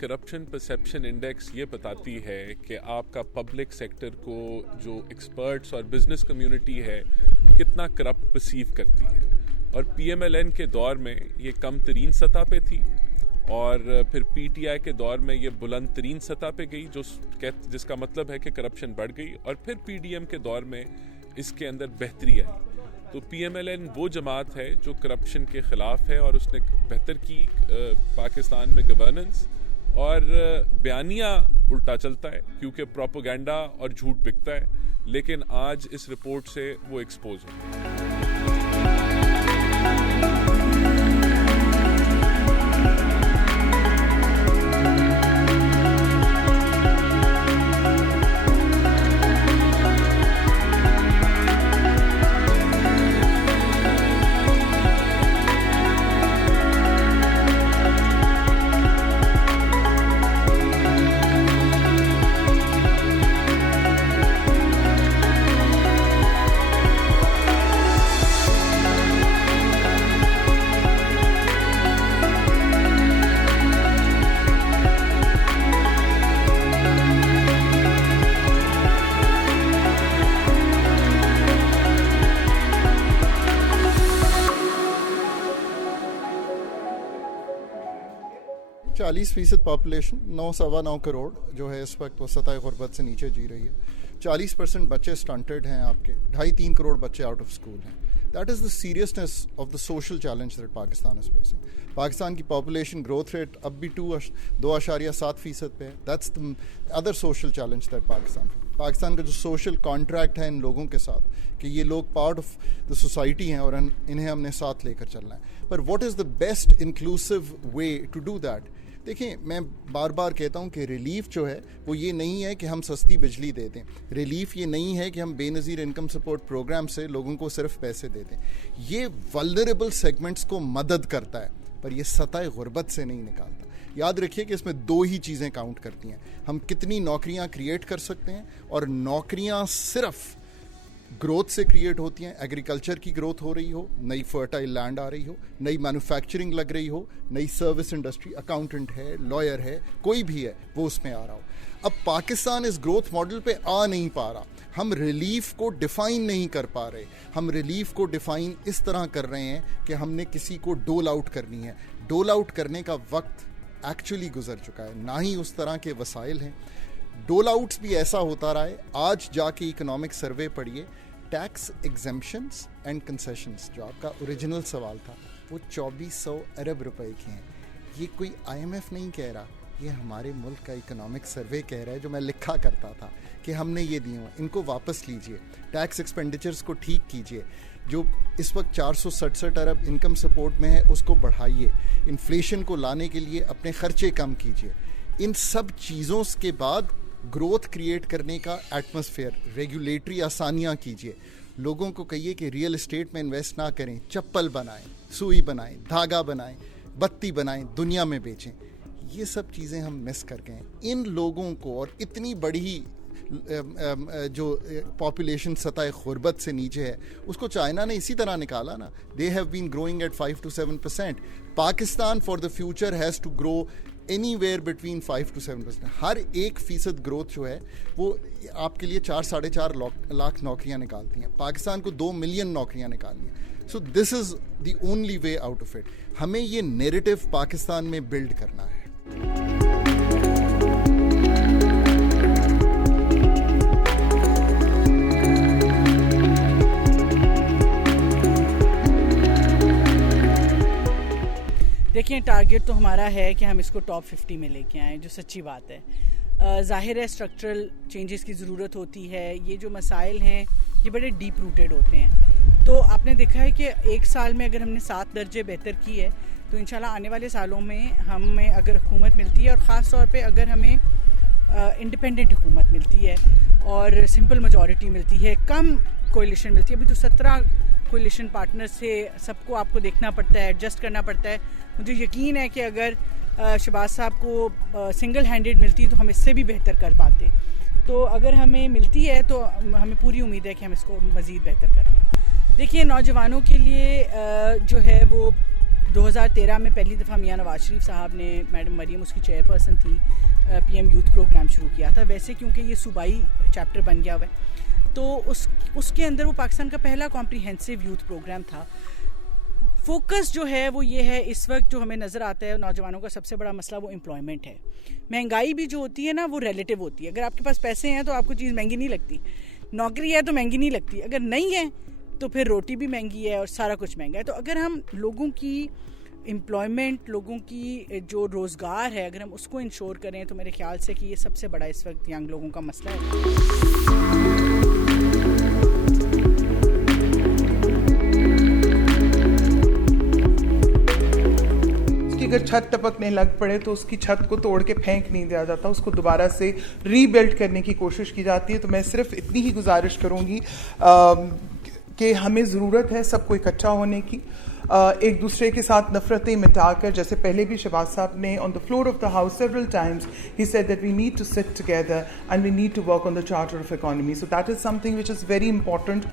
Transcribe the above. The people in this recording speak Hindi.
करप्शन परसेप्शन इंडेक्स ये बताती है कि आपका पब्लिक सेक्टर को जो एक्सपर्ट्स और बिजनेस कम्युनिटी है कितना करप्ट परसीव करती है। और पीएमएलएन के दौर में ये कम तरीन सतह पे थी और फिर पीटीआई के दौर में ये बुलंद तरीन सतह पे गई, जिसका मतलब है कि करप्शन बढ़ गई। और फिर पीडीएम के दौर में इसके अंदर बेहतरी आई। तो पीएमएलएन वो जमात है जो करप्शन के ख़िलाफ़ है और उसने बेहतर की पाकिस्तान में गवर्नेंस। और बयानिया उल्टा चलता है क्योंकि प्रोपेगेंडा और झूठ बिकता है, लेकिन आज इस रिपोर्ट से वो एक्सपोज हो। 40% पॉपुलेशन 9-9 करोड़ जो है इस वक्त वो सतह गुर्बत से नीचे जी रही है। 40% बच्चे स्टंटेड हैं, आपके 2.5-3 करोड़ बच्चे आउट ऑफ स्कूल हैं। That is the seriousness of the social challenge that Pakistan is facing. Pakistan की पॉपुलेशन ग्रोथ रेट अब भी 2.7% पे है। That's the other social challenge that Pakistan का जो सोशल कॉन्ट्रैक्ट है इन लोगों के साथ कि ये लोग पार्ट ऑफ द सोसाइटी हैं और इन्हें हमने साथ लेकर चलना है। पर what is the best inclusive way to do that? देखिए, मैं बार बार कहता हूँ कि रिलीफ जो है वो ये नहीं है कि हम सस्ती बिजली दे दें। रिलीफ ये नहीं है कि हम बेनज़ीर इनकम सपोर्ट प्रोग्राम से लोगों को सिर्फ पैसे दे दें। ये वल्नरेबल सेगमेंट्स को मदद करता है, पर ये सतह गुर्बत से नहीं निकालता। याद रखिए कि इसमें 2 ही चीज़ें काउंट करती हैं। हम कितनी नौकरियाँ क्रिएट कर सकते हैं, और नौकरियाँ सिर्फ ग्रोथ से क्रिएट होती हैं। एग्रीकल्चर की ग्रोथ हो रही हो, नई फर्टाइल लैंड आ रही हो, नई मैन्युफैक्चरिंग लग रही हो, नई सर्विस इंडस्ट्री, अकाउंटेंट है, लॉयर है, कोई भी है, वो उसमें आ रहा हो। अब पाकिस्तान इस ग्रोथ मॉडल पे आ नहीं पा रहा। हम रिलीफ को डिफ़ाइन नहीं कर पा रहे। हम रिलीफ को डिफ़ाइन इस तरह कर रहे हैं कि हमने किसी को डोल आउट करनी है। डोल आउट करने का वक्त एक्चुअली गुजर चुका है, ना ही उस तरह के वसाइल हैं। डोल आउट्स भी ऐसा होता रहा है। आज जाके इकोनॉमिक सर्वे पढ़िए, टैक्स एग्जेम्पशंस एंड कंसेशंस, जो आपका ओरिजिनल सवाल था, वो 2400 अरब रुपए के हैं। ये कोई IMF नहीं कह रहा, ये हमारे मुल्क का इकोनॉमिक सर्वे कह रहा है, जो मैं लिखा करता था कि हमने ये दिए हुए, इनको वापस लीजिए, टैक्स एक्सपेंडिचर्स को ठीक कीजिए, जो इस वक्त 467 अरब इनकम सपोर्ट में है उसको बढ़ाइए, इन्फ्लेशन को लाने के लिए अपने खर्चे कम कीजिए। इन सब चीज़ों के बाद ग्रोथ क्रिएट करने का एटमॉस्फेयर, रेगुलेटरी आसानियाँ कीजिए। लोगों को कहिए कि रियल एस्टेट में इन्वेस्ट ना करें, चप्पल बनाएं, सुई बनाएं, धागा बनाएं, बत्ती बनाएं, दुनिया में बेचें। ये सब चीज़ें हम मिस कर गए। इन लोगों को, और इतनी बड़ी जो पॉपुलेशन सतह गुर्बत से नीचे है, उसको चाइना ने इसी तरह निकाला ना। They have been growing at 5 to 7%। Pakistan for the future has to grow anywhere between 5 to 7%। हर 1% ग्रोथ जो है वो आपके लिए 4-4.5 लाख नौकरियां निकालती हैं। पाकिस्तान को 2 मिलियन नौकरियां निकालनी हैं। So this is the only way out of it. हमें ये नैरेटिव पाकिस्तान में बिल्ड करना है। देखिए, टारगेट तो हमारा है कि हम इसको टॉप 50 में लेके आएँ, जो सच्ची बात है। ज़ाहिर है स्ट्रक्चरल चेंजेस की ज़रूरत होती है। ये जो मसाइल हैं ये बड़े डीप रूटेड होते हैं। तो आपने देखा है कि एक साल में अगर हमने 7 दर्जे बेहतर की है, तो इंशाल्लाह आने वाले सालों में हमें अगर हुकूमत मिलती है, और ख़ास तौर पे अगर हमें इंडिपेंडेंट हुकूमत मिलती है और सिंपल मेजॉरिटी मिलती है, कम कोalition मिलती है। अभी तो 17 कोalition पार्टनर्स से सबको आपको देखना पड़ता है, एडजस्ट करना पड़ता है। मुझे यकीन है कि अगर शहबाज साहब को सिंगल हैंडेड मिलती तो हम इससे भी बेहतर कर पाते। तो अगर हमें मिलती है तो हमें पूरी उम्मीद है कि हम इसको मज़ीद बेहतर करें। देखिए, नौजवानों के लिए जो है वो 2013 में पहली दफ़ा मियां नवाज शरीफ साहब ने, मैडम मरीम उसकी चेयरपर्सन थी, पीएम यूथ प्रोग्राम शुरू किया था। वैसे क्योंकि ये सूबाई चैप्टर बन गया हुआ है तो उसके अंदर वो पाकिस्तान का पहला कॉम्प्रिहेंसिव यूथ प्रोग्राम था। फोकस जो है वो ये है, इस वक्त जो हमें नज़र आता है नौजवानों का सबसे बड़ा मसला वो एम्प्लॉयमेंट है। महंगाई भी जो होती है ना वो रिलेटिव होती है। अगर आपके पास पैसे हैं तो आपको चीज़ महंगी नहीं लगती, नौकरी है तो महंगी नहीं लगती, अगर नहीं है तो फिर रोटी भी महंगी है और सारा कुछ महंगा है। तो अगर हम लोगों की एम्प्लॉयमेंट, लोगों की जो रोज़गार है, अगर हम उसको इंश्योर करें तो मेरे ख्याल से कि ये सबसे बड़ा इस वक्त यंग लोगों का मसला है। अगर छत टपकने लग पड़े तो उसकी छत को तोड़ के फेंक नहीं दिया जाता, उसको दोबारा से रीबिल्ड करने की कोशिश की जाती है। तो मैं सिर्फ इतनी ही गुजारिश करूँगी कि हमें ज़रूरत है सबको इकट्ठा होने की, एक दूसरे के साथ नफरतें मिटाकर, जैसे पहले भी शहबाज साहब ने on the floor of the house several times ही said that we need to sit together and we need to work on the charter of economy. So that is something which is very important.